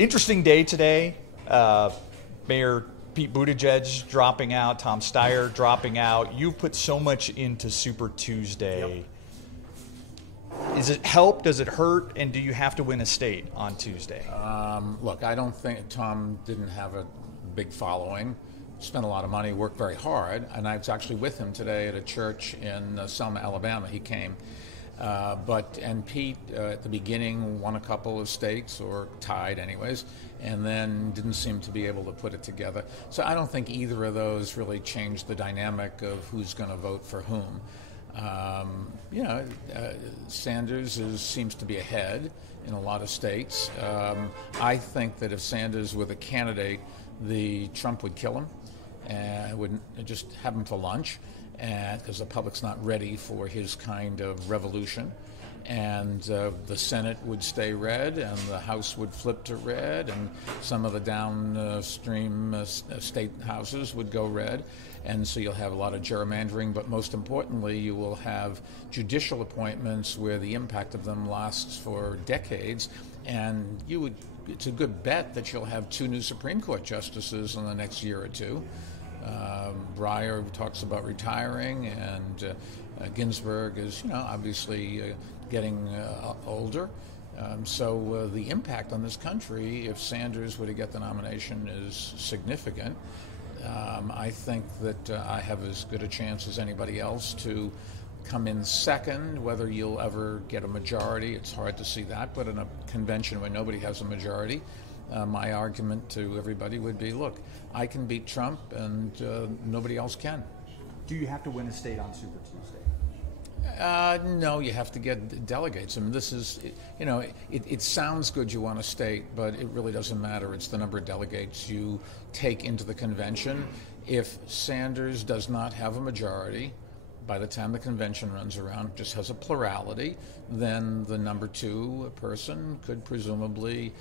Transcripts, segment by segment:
Interesting day today. Mayor Pete Buttigieg dropping out, Tom Steyer dropping out. You put so much into Super Tuesday. Yep. Does it help? Does it hurt? And do you have to win a state on Tuesday? Look, I don't think Tom didn't have a big following. Spent a lot of money, worked very hard, and I was actually with him today at a church in Selma, Alabama. He came. And Pete, at the beginning, won a couple of states, or tied anyways, and then didn't seem to be able to put it together. So I don't think either of those really changed the dynamic of who's going to vote for whom. Sanders seems to be ahead in a lot of states. I think that if Sanders were the candidate, Trump would kill him and would just have him for lunch, because the public's not ready for his kind of revolution. And the Senate would stay red, and the House would flip to red, and some of the downstream state houses would go red. And so you'll have a lot of gerrymandering, but most importantly, you will have judicial appointments where the impact of them lasts for decades. And it's a good bet that you'll have 2 new Supreme Court justices in the next year or two. Breyer talks about retiring, and Ginsburg is, obviously getting older. So the impact on this country, if Sanders were to get the nomination, is significant. I think that I have as good a chance as anybody else to come in second. Whether you'll ever get a majority, it's hard to see that. But in a convention where nobody has a majority, my argument to everybody would be, look, I can beat Trump and nobody else can. Do you have to win a state on Super Tuesday? No, you have to get delegates. I mean, this is, it sounds good you want a state, but it really doesn't matter. It's the number of delegates you take into the convention. If Sanders does not have a majority, by the time the convention runs around, just has a plurality, then the number 2 person could presumably,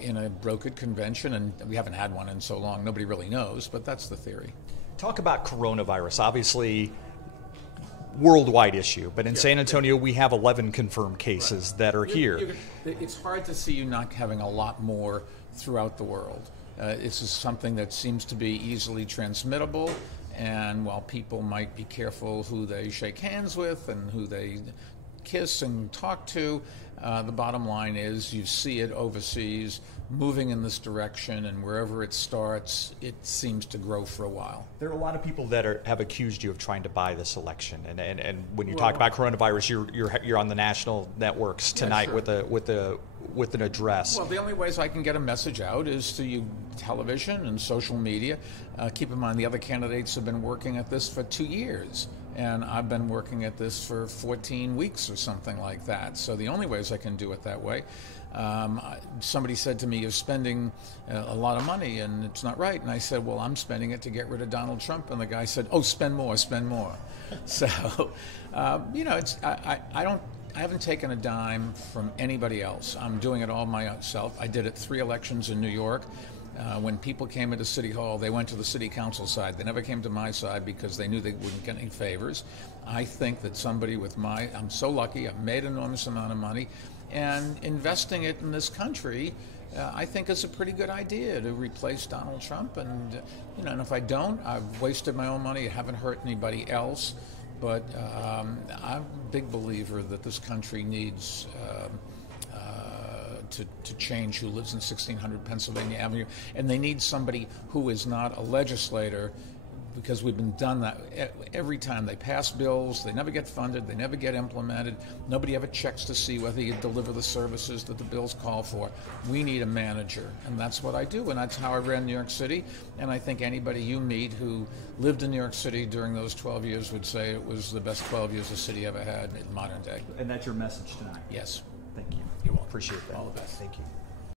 in a brokered convention, and we haven't had one in so long, nobody really knows, but that's the theory. Talk about coronavirus. Obviously, worldwide issue, but in San Antonio, we have 11 confirmed cases that are here. It's hard to see you not having a lot more throughout the world. This is something that seems to be easily transmittable, and while people might be careful who they shake hands with and who they kiss and talk to, the bottom line is you see it overseas moving in this direction, and wherever it starts, it seems to grow for a while. There are a lot of people that have accused you of trying to buy this election, and when you talk about coronavirus, you're on the national networks tonight with an address. Well, the only ways I can get a message out is through television and social media. Keep in mind, the other candidates have been working at this for 2 years. And I've been working at this for 14 weeks or something like that. So the only ways I can do it that way. Somebody said to me, you're spending a lot of money and it's not right. And I said, well, I'm spending it to get rid of Donald Trump. And the guy said, oh, spend more, spend more. So, I haven't taken a dime from anybody else. I'm doing it all myself. I did it 3 elections in New York. When people came into City Hall, they went to the city council side. They never came to my side because they knew they wouldn't get any favors. I think that somebody with I'm so lucky, I've made an enormous amount of money, and investing it in this country, I think is a pretty good idea to replace Donald Trump. And, and if I don't, I've wasted my own money. I haven't hurt anybody else. But I'm a big believer that this country needs to change who lives in 1600 Pennsylvania Avenue, and they need somebody who is not a legislator, because we've been done that every time. They pass bills, they never get funded, they never get implemented, nobody ever checks to see whether you deliver the services that the bills call for. We need a manager, and that's what I do, and that's how I ran New York City, and I think anybody you meet who lived in New York City during those 12 years would say it was the best 12 years the city ever had in modern day. And that's your message tonight? Yes. Thank you. You're welcome. Appreciate that. All the best. Thank you.